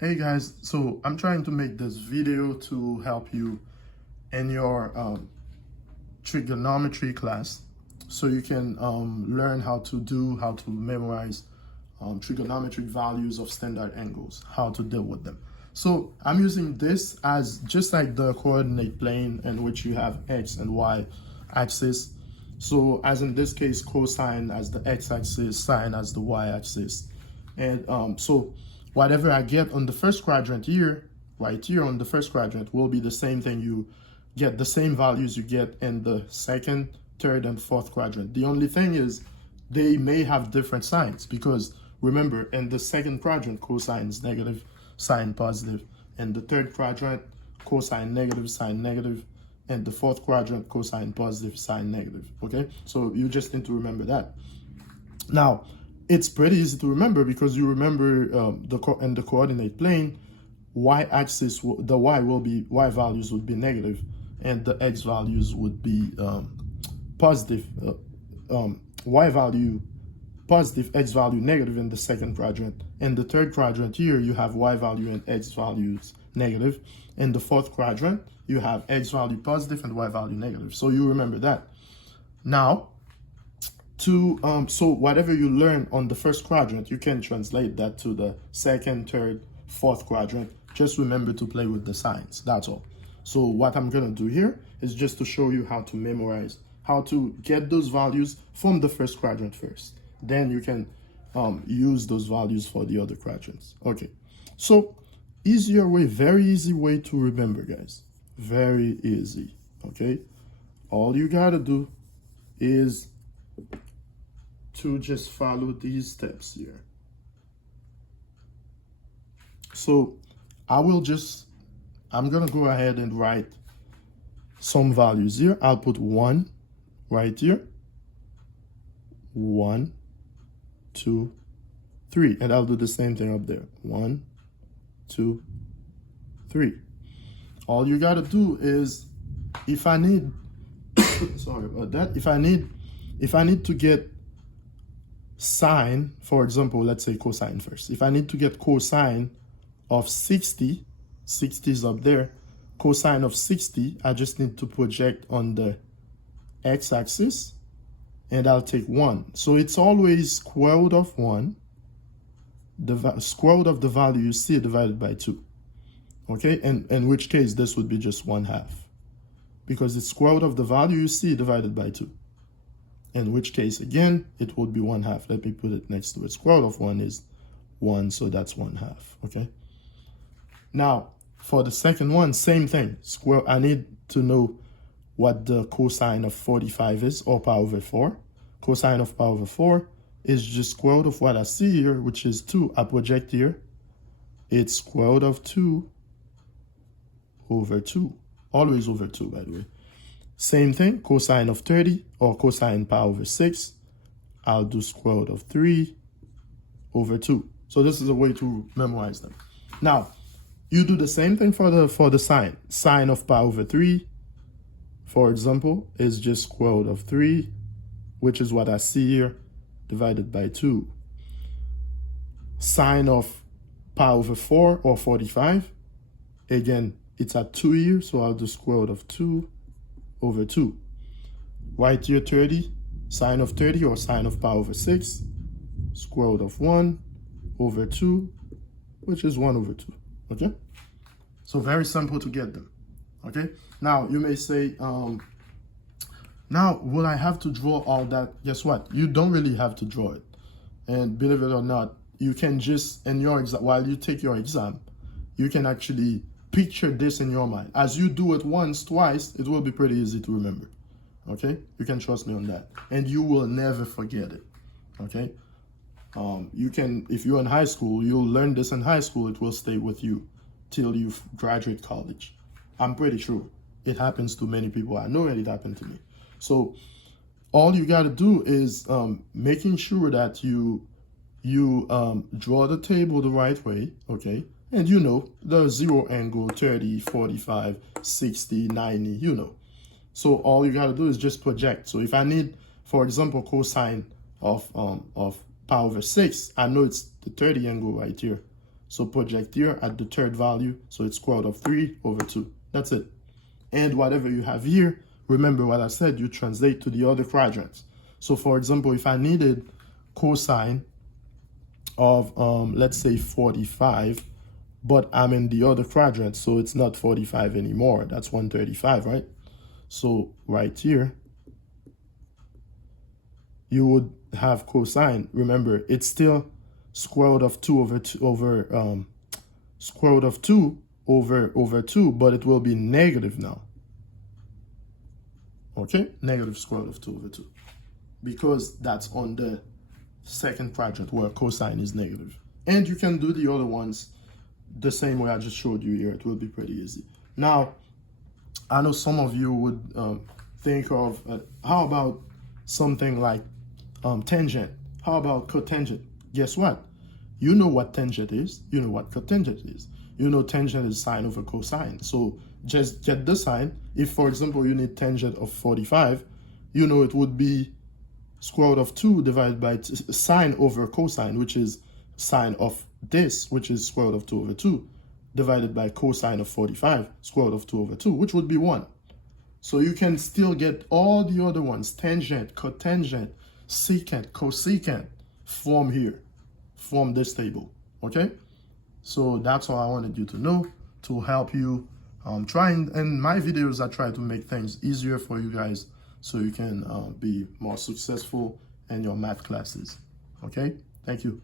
Hey guys, so I'm trying to make this video to help you in your trigonometry class so you can learn how to memorize trigonometric values of standard angles, how to deal with them. So I'm using this as just like the coordinate plane in which you have x and y axis. So as in this case, cosine as the x-axis, sine as the y-axis. And so whatever I get on the first quadrant here, right here on the first quadrant, will be the same thing. You get the same values you get in the second, third, and fourth quadrant. The only thing is they may have different signs because remember, in the second quadrant, cosine is negative, sine positive. In the third quadrant, cosine negative, sine negative. And the fourth quadrant, cosine positive, sine negative. Okay, so you just need to remember that. Now, it's pretty easy to remember because you remember in the coordinate plane, y-axis, the y values would be negative, and the x values would be positive. Y value positive, x value negative in the second quadrant. In the third quadrant here, you have y value and x values negative. In the fourth quadrant, you have x value positive and y value negative. So you remember that. Now, so whatever you learn on the first quadrant, you can translate that to the second, third, fourth quadrant. Just remember to play with the signs. That's all. So what I'm gonna do here is just to show you how to memorize, how to get those values from the first quadrant first. Then you can use those values for the other quadrants. Okay, so easier way, very easy way to remember, guys. Very easy, okay? All you gotta do is to just follow these steps here. So I'm gonna go ahead and write some values here. I'll put 1 right here. 1, 2, 3. And I'll do the same thing up there. 1, 2, 3. All you gotta do is, if I need, sorry about that, if I need to get sine, for example, let's say cosine first. If I need to get cosine of 60, 60 is up there, cosine of 60, I just need to project on the x-axis, and I'll take 1. So it's always square root of 1, the square root of the value you see divided by 2. Okay, and in which case this would be just 1/2. Because it's square root of the value you see divided by 2. In which case, again, it would be 1/2. Let me put it next to it. Square root of 1 is 1, so that's 1/2, okay? Now, for the second one, same thing. I need to know what the cosine of 45 is, or pi over 4. Cosine of pi over 4 is just square root of what I see here, which is 2. I project here. It's square root of 2 over 2. Always over 2, by the way. Same thing, cosine of 30 or cosine pi over 6. I'll do square root of 3 over 2. So this is a way to memorize them. Now, you do the same thing for the sine. Sine of pi over 3, for example, is just square root of 3, which is what I see here, divided by 2. Sine of pi over 4 or 45, again, it's at 2 here, so I'll do square root of 2 over 2. Right here, 30, sine of 30 or sine of pi over 6, square root of 1 over 2, which is 1 over 2, okay? So very simple to get them, okay? Now, you may say, now, will I have to draw all that? Guess what? You don't really have to draw it. And believe it or not, you can just, in your exam, while you take your exam, you can actually picture this in your mind. As you do it once, twice, it will be pretty easy to remember. Okay? You can trust me on that. And you will never forget it. Okay? You can, if you're in high school, you'll learn this in high school, it will stay with you till you graduate college. I'm pretty sure. It happens to many people. I know it happened to me. So all you got to do is making sure that you draw the table the right way, okay? And you know, the 0 angle, 30, 45, 60, 90, you know. So all you got to do is just project. So if I need, for example, cosine of pi over 6, I know it's the 30 angle right here. So project here at the third value. So it's square root of 3 over 2. That's it. And whatever you have here, remember what I said, you translate to the other quadrants. So for example, if I needed cosine of, let's say 45, but I'm in the other quadrant, so it's not 45 anymore. That's 135, right? So right here, you would have cosine. Remember, it's still square root of 2 over square root of 2 over 2, but it will be negative now. Okay, negative square root of 2 over 2, because that's on the second quadrant where cosine is negative. And you can do the other ones the same way I just showed you here. It will be pretty easy. Now, I know some of you would think of, how about something like tangent? How about cotangent? Guess what? You know what tangent is. You know what cotangent is. You know tangent is sine over cosine. So just get the sine. If, for example, you need tangent of 45, you know it would be square root of 2 divided by sine over cosine, which is sine of this, which is square root of 2 over 2, divided by cosine of 45, square root of 2 over 2, which would be 1. So you can still get all the other ones, tangent, cotangent, secant, cosecant, from here, from this table, okay? So that's all I wanted you to know to help you in my videos, I try to make things easier for you guys so you can be more successful in your math classes, okay? Thank you.